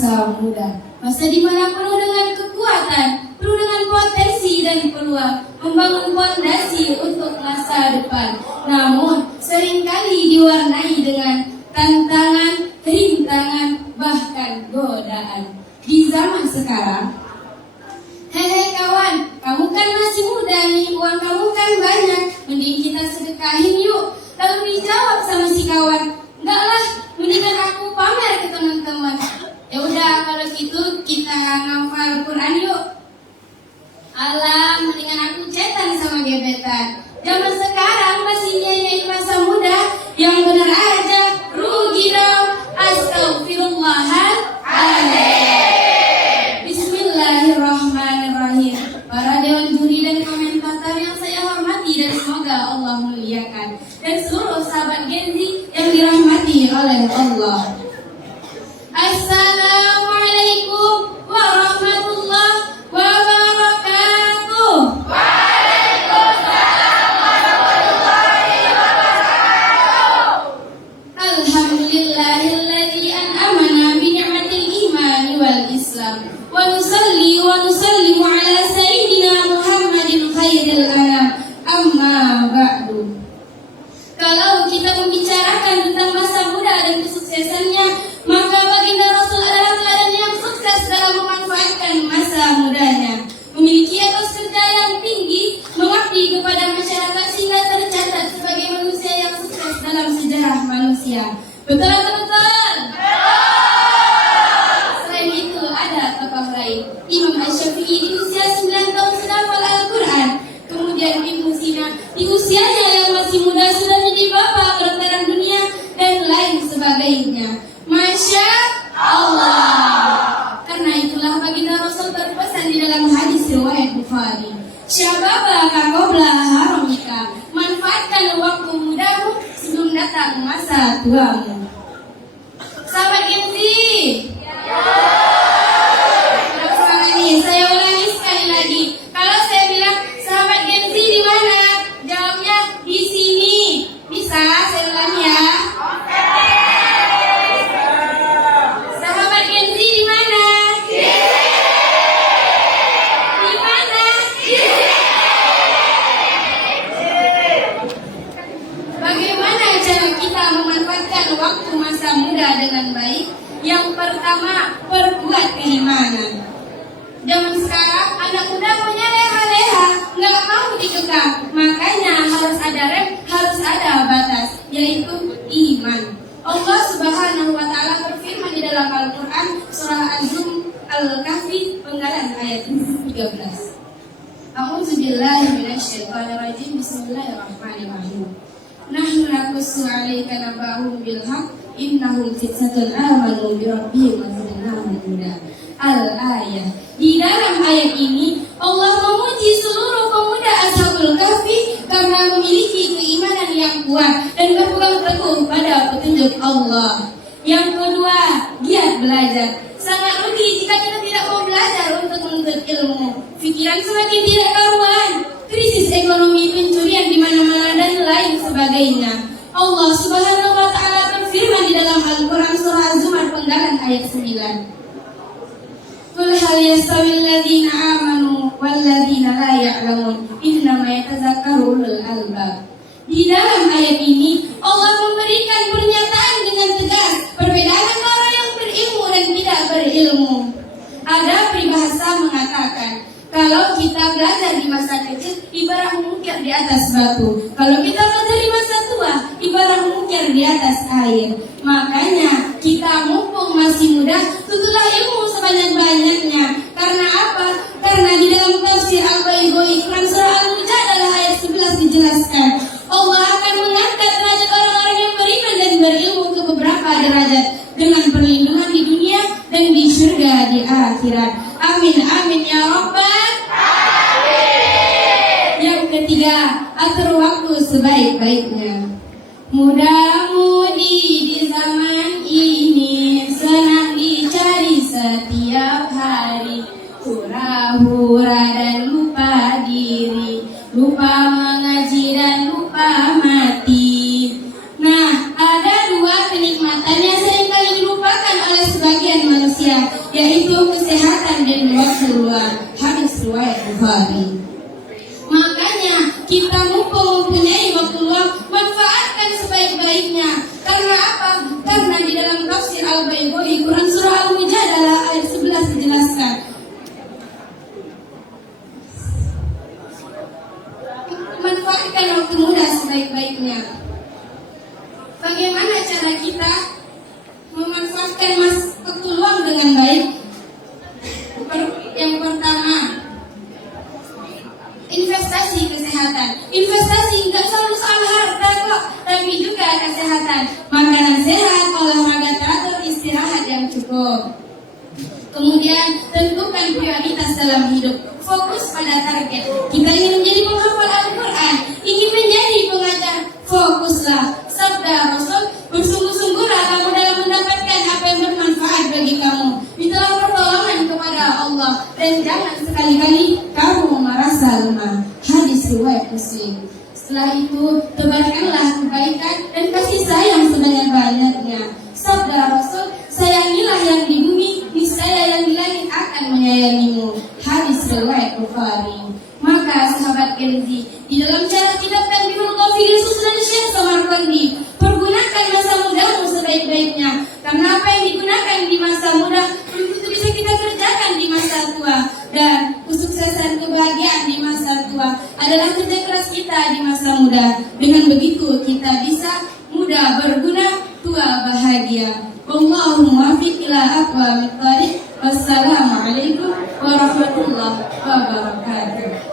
masa muda, masa di mana penuh dengan kekuatan, penuh dengan potensi dan peluang membangun fondasi untuk masa depan. Namun seringkali diwarnai dengan tantangan, rintangan, bahkan godaan. Di zaman sekarang, hehe kawan, kamu kan masih muda nih, uang kamu kan banyak, mending kita sedekahin yuk. Lalu dijawab sama si kawan, enggak lah, mendingan aku pamer ke teman-teman. Ya udah kalau gitu kita ngafal Quran yuk. Alah, mendingan aku cetan sama gebetan. Zaman sekarang masih nyanyi masa muda, yang benar aja rugi dong. Astagfirullahaladzim. Bismillahirrahmanirrahim. Para dewan juri dan komentator yang saya hormati dan semoga Allah muliakan, dan seluruh sahabat Gen Z yang dirahmati oleh Allah. Assalamualaikum warahmatullahi wabarakatuh. Waalaikumsalam warahmatullahi wabarakatuh. Alhamdulillahilladzi an'amana bi ni'matil imani wal Islam. Wa nusalli wa nusallimu ala sayyidina Muhammadin khairil anam. Amma ba'du. Kalau kita membicarakan tentang masa muda dan kesuksesannya, maka baginda Rasul adalah teladan yang sukses dalam memanfaatkan masa mudanya. Memiliki etos kerja yang tinggi, mengabdi kepada masyarakat sehingga tercatat sebagai manusia yang sukses dalam sejarah manusia. Betul atau betul? Selain itu ada tokoh lain. Imam Asy-Syafi'i di usia 9 tahun sudah hafal Al-Quran. Kemudian Ibnu Sina di usianya yang masih muda sudah menjadi bapak kedokteran dunia dan lain sebagainya. Masya Allah. Karena itulah baginda Rasul berpesan di dalam hadis riwayat Bukhari, syababaka qabla haramika, manfaatkan waktu mudamu sebelum datang masa tuamu. Sahabat Gen Z, semangat nih, saya ulangi sekali lagi. Kalau saya bilang sahabat Gen Z di mana? Jawabnya di sini. Bisa saya ulangi ya? Sahabat Gen Z di mana? Di mana? Bagaimana cara kita memanfaatkan waktu masa muda dengan baik? Yang pertama, perbuat keimanan. Zaman sekarang anak muda maunya leha-leha, nggak mau dikekang. Makanya harus ada rem, harus ada batas, yaitu iman. Allah Subhanahu wa Ta'ala berfirman di dalam Al-Quran surah Az-Zumar Al-Kahfi penggalan ayat 13. A'udzubillahi minasyaitonirrajim. Bismillahirrahmanirrahim. Nahnu naqussu 'alaika naba'ahum bil haqq innahum fityatun amanu bi rabbihim wa zidnahum huda. Al-ayah. Di dalam ayat ini Allah memuji seluruh pemuda Ashabul Kahfi karena memiliki keimanan yang kuat dan berpegang teguh pada petunjuk Allah. Yang kedua, giat belajar. Sangat rugi jika kita tidak mau belajar untuk menuntut ilmu. Pikiran semakin tidak karuan, krisis ekonomi, pencurian di mana-mana dan lain sebagainya. Allah Subhanahu wa Ta'ala berfirman di dalam Al-Quran surah Az-Zumar penggalan ayat 9. Qul hal yastawil ladzina amanu wal ladzina la ya'lamun innama yatadzakkaru ulul albab. Di dalam ayat ini Allah memberikan pernyataan dengan tegas perbedaan antara yang berilmu dan tidak berilmu. Ada peribahasa mengatakan, kalau kita belajar di masa kecil ibarat mengukir di atas batu. Kalau kita belajar di masa tua ibarat mengukir di atas air. Makanya kita mumpung masih muda, tutuplah ilmu sebanyak-banyaknya. Karena apa? Karena di dalam tafsir Al-Baighawi Quran surah Al-Mujadalah ayat 11 dijelaskan, Allah akan mengangkat derajat orang-orang yang beriman dan berilmu ke beberapa derajat dengan perlindungan di dunia dan di surga di akhirat. Amin amin ya rabbal alamin. Yang ketiga, atur waktu sebaik-baiknya. Muda-mudi di zaman ini senang dicari setiap hari, hura-hura dan lupa diri, lupa mengaji dan lupa mati. Nah, ada dua kenikmatan yang seringkali dilupakan oleh sebagian manusia, Kita mumpung mempunyai waktu luang, manfaatkan sebaik-baiknya. Karena apa? Karena di dalam tafsir Al-Baydawi Quran surah Al-Mujadalah ayat 11 dijelaskan, manfaatkan waktu muda sebaik-baiknya. Bagaimana cara kita memanfaatkan waktu luang dengan baik? Yang pertama, investasi kesehatan. Investasi nggak selalu soal harta kok, tapi juga kesehatan. Makanan sehat, olahraga teratur, istirahat yang cukup. Kemudian tentukan prioritas dalam hidup. Fokus pada target. Kita ingin menjadi penghafal Al-Quran, ingin menjadi pengajar. Fokuslah. Sabda Rasul, bersungguh-sungguhlah kamu dalam mendapatkan apa yang bermanfaat bagi kamu. Mintalah pertolongan kepada Allah dan jangan sekali-kali kamu merasa lemah. Hadis riwayat Muslim. Setelah itu, tebarkanlah kebaikan dan kasih sayang sebanyak-banyaknya. Sabda Rasul, sayangilah yang di bumi, niscaya yang di langit akan menyayangimu. Hadis riwayat Bukhari. Maka sahabat Kenzi, di dalam cara kitab Tanbihul Ghafilin sudah di-share Samarkandi, pergunakan masa mudamu sebaik-baiknya. Karena apa yang digunakan di masa muda belum tentu bisa kita kerjakan di masa tua. Dan kesuksesan kebahagiaan di masa tua adalah kerja keras kita di masa muda. Dengan begitu kita bisa muda berguna, tua bahagia. Allahumma muwaffiq ila aqwamit thariq. Wassalamualaikum warahmatullahi wabarakatuh.